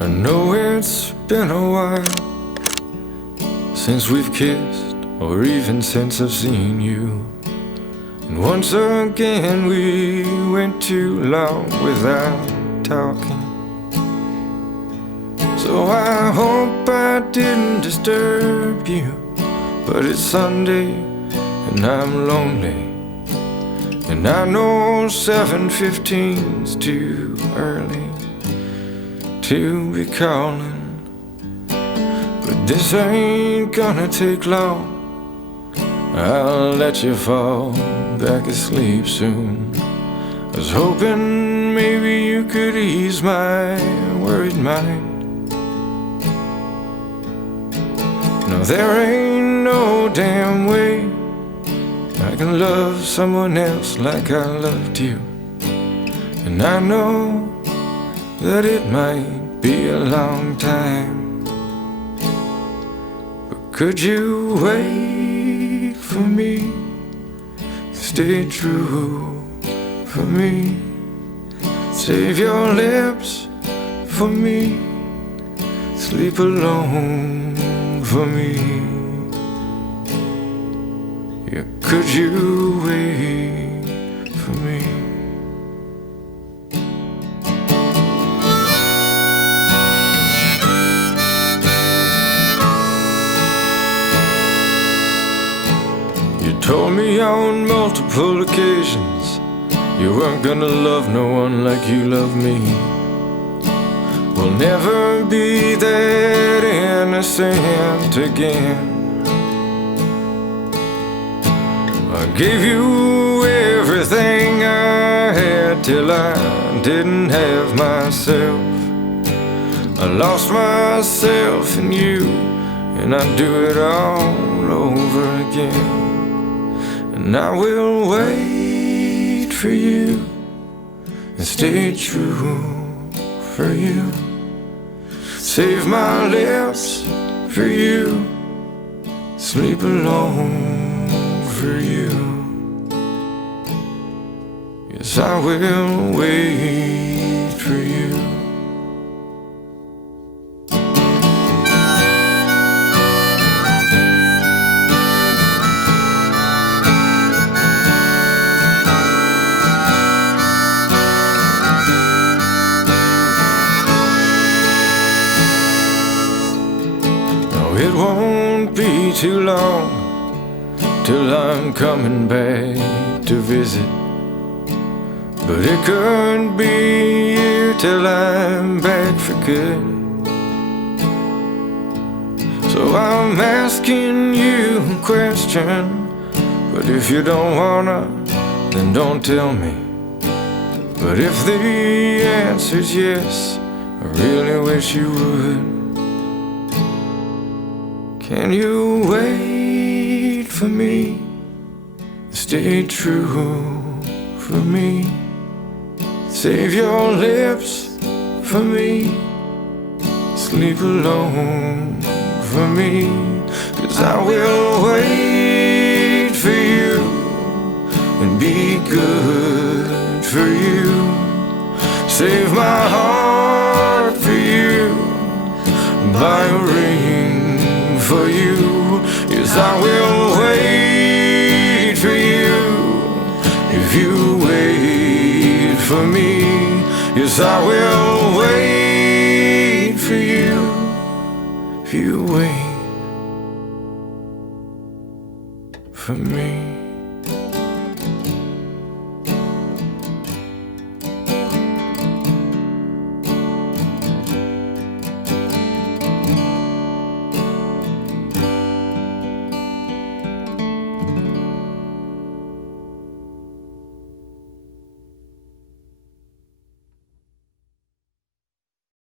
I know it's been a while since we've kissed, or even since I've seen you. And once again we went too long without talking. So I hope I didn't disturb you, but it's Sunday and I'm lonely, and I know 7:15's too early to be calling. But this ain't gonna take long, I'll let you fall back asleep soon. I was hoping maybe you could ease my worried mind. No, there ain't no damn way I can love someone else like I loved you. And I know that it might be a long time, but could you wait for me? Stay true for me. Save your lips for me. Sleep alone for me. Yeah, could you wait for me? You told me on multiple occasions you weren't gonna love no one like you love me. We'll never be that innocent again. I gave you everything I had till I didn't have myself. I lost myself in you, and I'd do it all over again. And I will wait for you and stay true for you. Save my lips for you. Sleep alone for you. Yes, I will wait for you. It won't be too long till I'm coming back to visit, but it could be a year till I'm back for good. So I'm asking you a question, but if you don't wanna, then don't tell me. But if the answer's yes, I really wish you would. Can you wait for me? Stay true for me. Save your lips for me. Sleep alone for me. 'Cause I will wait for you and be good for you. Save my heart for you. Buy a ring for you. Yes, I will wait for you if you wait for me. Yes, I will wait for you if you wait for me.